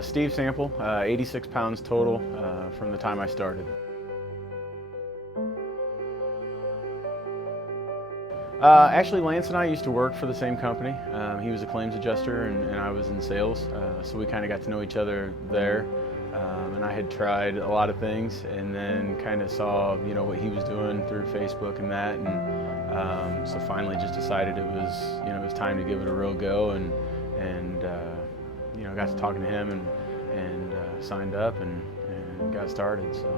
Steve Sample, 86 pounds total from the time I started. Actually, Lance and I used to work for the same company. He was a claims adjuster and I was in sales, so we kind of got to know each other there. And I had tried a lot of things and then kind of saw, what he was doing through Facebook and that, and so finally just decided it was time to give it a real go, and got to talking to him and signed up and got started. So.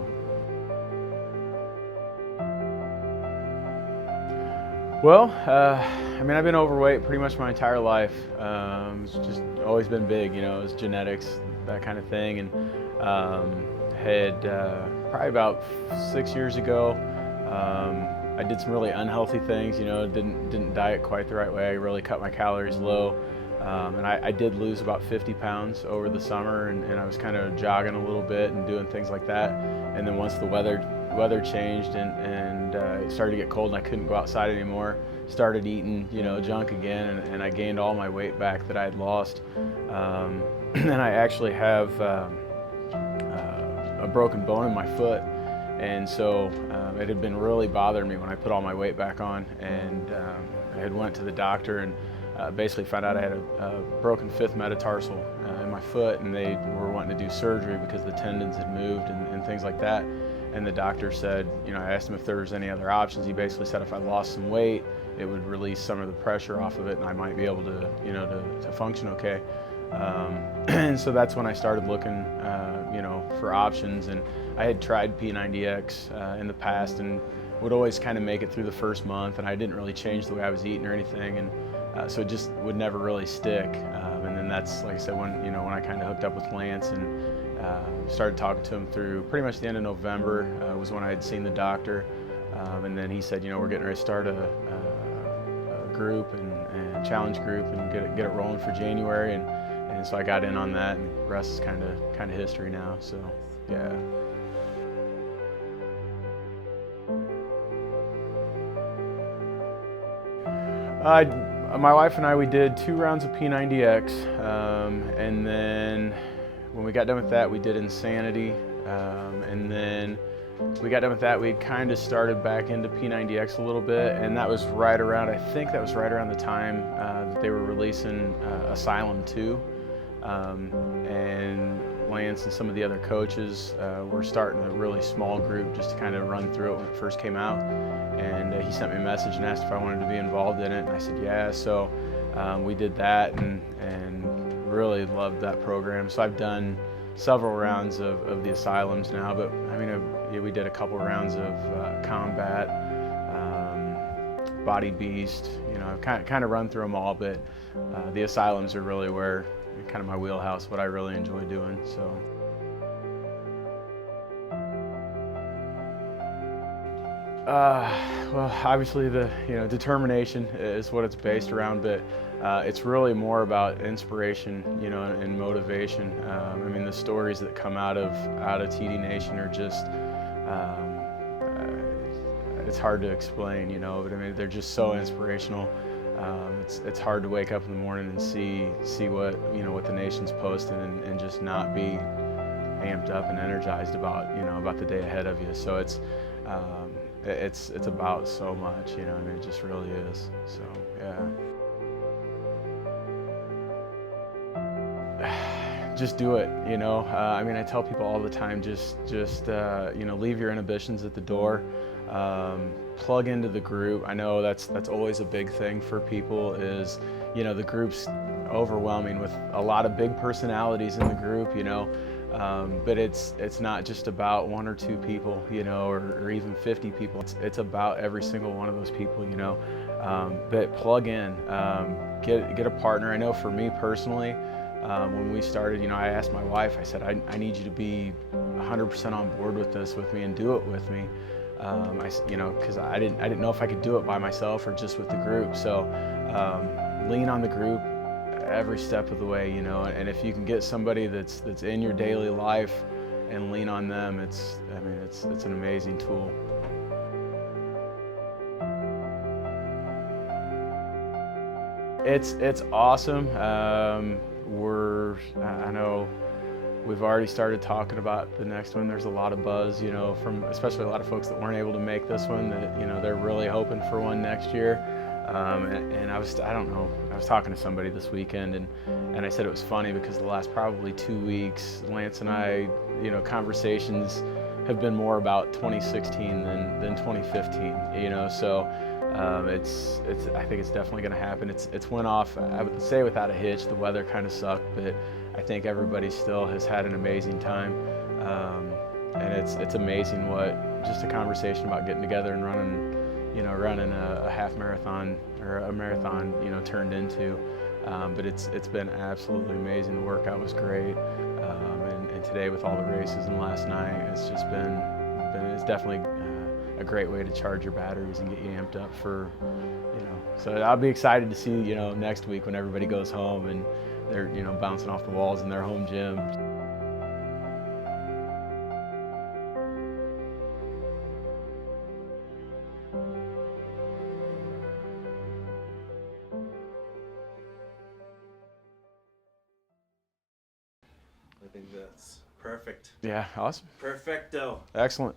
Well, I've been overweight pretty much my entire life. It's just always been big, it was genetics, that kind of thing. And had probably about 6 years ago, I did some really unhealthy things, didn't diet quite the right way. I really cut my calories low. And I did lose about 50 pounds over the summer, and I was kind of jogging a little bit and doing things like that. And then once the weather changed and it started to get cold and I couldn't go outside anymore, started eating junk again, and I gained all my weight back that I had lost. And I actually have a broken bone in my foot, and so it had been really bothering me when I put all my weight back on, and I had went to the doctor and basically found out I had a broken fifth metatarsal in my foot, and they were wanting to do surgery because the tendons had moved and things like that. And the doctor said, I asked him if there was any other options. He basically said if I lost some weight, it would release some of the pressure off of it and I might be able to, to function okay. And so that's when I started looking, for options. And I had tried P90X in the past and would always kind of make it through the first month, and I didn't really change the way I was eating or anything. And so it just would never really stick. And then that's, like I said, when I kind of hooked up with Lance and started talking to him through pretty much the end of November was when I had seen the doctor. And then he said, we're getting ready to start a group and challenge group and get it rolling for January. And so I got in on that, and the rest is kind of history now. So, yeah. My wife and I, we did 2 rounds of P90X, and then when we got done with that, we did Insanity, and then we got done with that, we kind of started back into P90X a little bit, and that was right around, I think that was right around the time that they were releasing Asylum 2, and Lance and some of the other coaches were starting a really small group just to kind of run through it when it first came out. And he sent me a message and asked if I wanted to be involved in it, and I said yeah. So we did that and really loved that program. So I've done several rounds of the Asylums now, but we did a couple rounds of Combat, Body Beast. I've kind of run through them all, but the Asylums are really where kind of my wheelhouse, what I really enjoy doing. So. Well, obviously the determination is what it's based around, but it's really more about inspiration, and motivation. The stories that come out of TD Nation are just it's hard to explain, but they're just so inspirational. It's hard to wake up in the morning and see what what the nation's posting and just not be amped up and energized about the day ahead of you. So it's about so much, it just really is. So yeah. Just do it, I tell people all the time, just leave your inhibitions at the door. Plug into the group. I know that's always a big thing for people is, the group's overwhelming with a lot of big personalities in the group, but it's not just about 1 or 2 people, or even 50 people. It's about every single one of those people, but plug in, get a partner. I know for me personally, when we started, I asked my wife, I said, I need you to be 100% on board with this with me and do it with me. Because I didn't know if I could do it by myself or just with the group. So lean on the group every step of the way, and if you can get somebody that's in your daily life and lean on them, it's an amazing tool. It's awesome. I know we've already started talking about the next one. There's a lot of buzz, you know, from especially a lot of folks that weren't able to make this one, that, you know, they're really hoping for one next year. And I don't know, I was talking to somebody this weekend, and I said it was funny because the last probably 2 weeks, Lance and I, you know, conversations have been more about 2016 than 2015, you know, so I think it's definitely going to happen. It's went off, I would say, without a hitch. The weather kind of sucked, but I think everybody still has had an amazing time. And it's amazing what just a conversation about getting together and running a half marathon or a marathon, you know, turned into. But it's been absolutely amazing. The workout was great, and today with all the races and last night, it's definitely a great way to charge your batteries and get you amped up for, you know. So I'll be excited to see, you know, next week when everybody goes home and they're, you know, bouncing off the walls in their home gym. I think that's perfect. Yeah, awesome. Perfecto. Excellent.